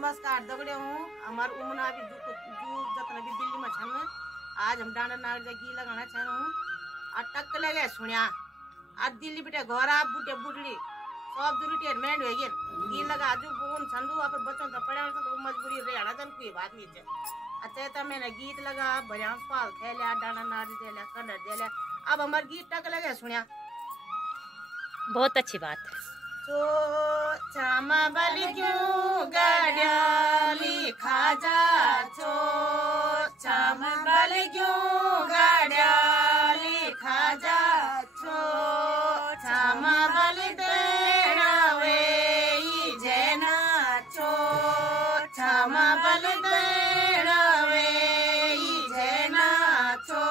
नमस्कार दगड़े हूँ हमार उमना भी जू जतना भी दिल्ली में छन। आज हम डांडा नाग गी लगाना छन और टक लगे सुनिया आज दिल्ली बेटे घर आप बुढ़े बुढ़ी सब दूर रिटायरमेंट हो गए गी लगा जो बोन छंदू आप बच्चों तो पढ़ा तो मजबूरी रहना जन कोई बात नहीं है। अच्छा तो मैंने गीत लगा बढ़िया पाल खेलिया डांडा नाच दिया कन्नड़ दिया अब हमारे गीत टक लगे सुनिया। बहुत अच्छी बात है। तो चामा बलि क्यों गाड़ियाली खाजा छो चामा बलि क्यों गाड़ियाली खाजा छो चामा बलि देना वे जेना छो चामा बलि देना वे जेना छो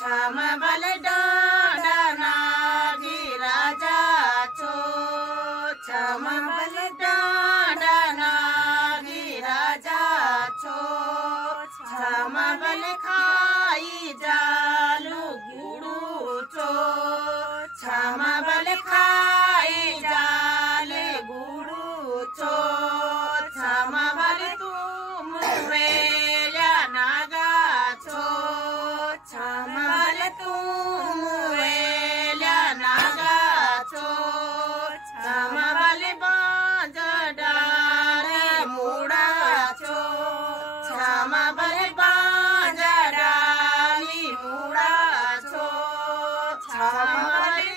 चामा बलि डांडा नागी राजा छमा बल डांडा नागी राजा छो छमा बल खाई जालू गुड़ू छो छमा बल खाई जाले गुड़ू छो छमा बल तुम वेला नागा छो छमा बल तुम वेला नागा छो छमा बल बाज डाले मुड़ा छो छमा बल बाज डाली मुड़ा छो छमा बल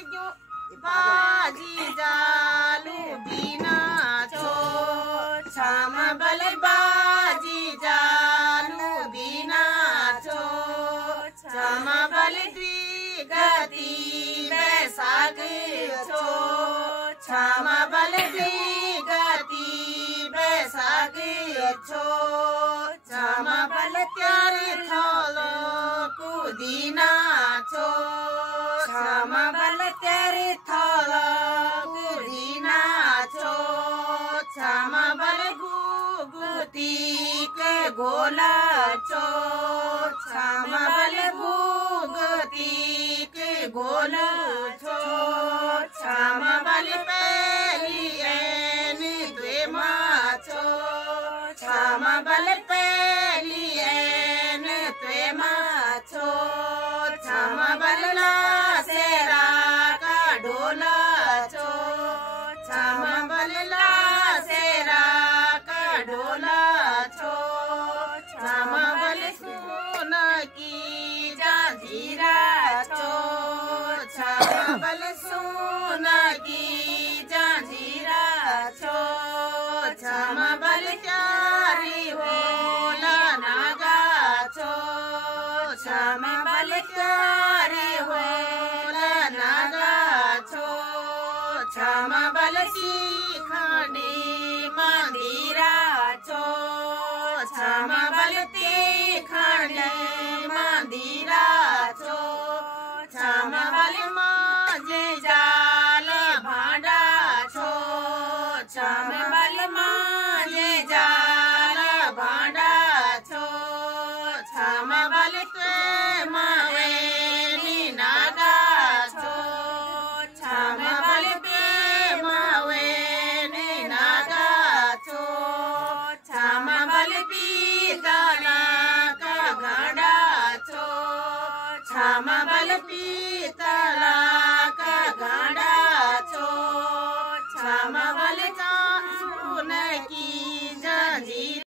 बाजी जालू बीना छो छमा बल बाजी जालू बीना छो छमा बल द्विगति बैसाग छो छमा बल द्विगति बैसाग छो छमा बल त्यारे थलो कुदीना छो छमा बल त्यारे थलो कुदीना छो छमा बल गुगुती के गोला छो छमा बल गुगुती के गोला छो छमा बल पहली एन द्वे माछो छमा बल पहली एन द्वे माछो छमा बल लासेरा का ढोला छो छमा बल लासेरा का ढोला छो छमा बल सोना की जांजीरा छो छमा बल सोना की जांजीरा छो छमा बल प्यारी होला नागा छो छमा बल प्यारी होला नागा छो छमा बल सीखानी मंदिरा छो छमा बल तीखानी मंदिरा छो छमा बल माजे जाल भांडा छो छमा बल माजे जाल भांडा छो छमा बल ते मावेनी नागा छो छमा बल पे मावेनी नागा छो छमा बल पीतला का घड़ा छो छमा बल पीतला का घड़ा छो छमा बल चांद की जंजीर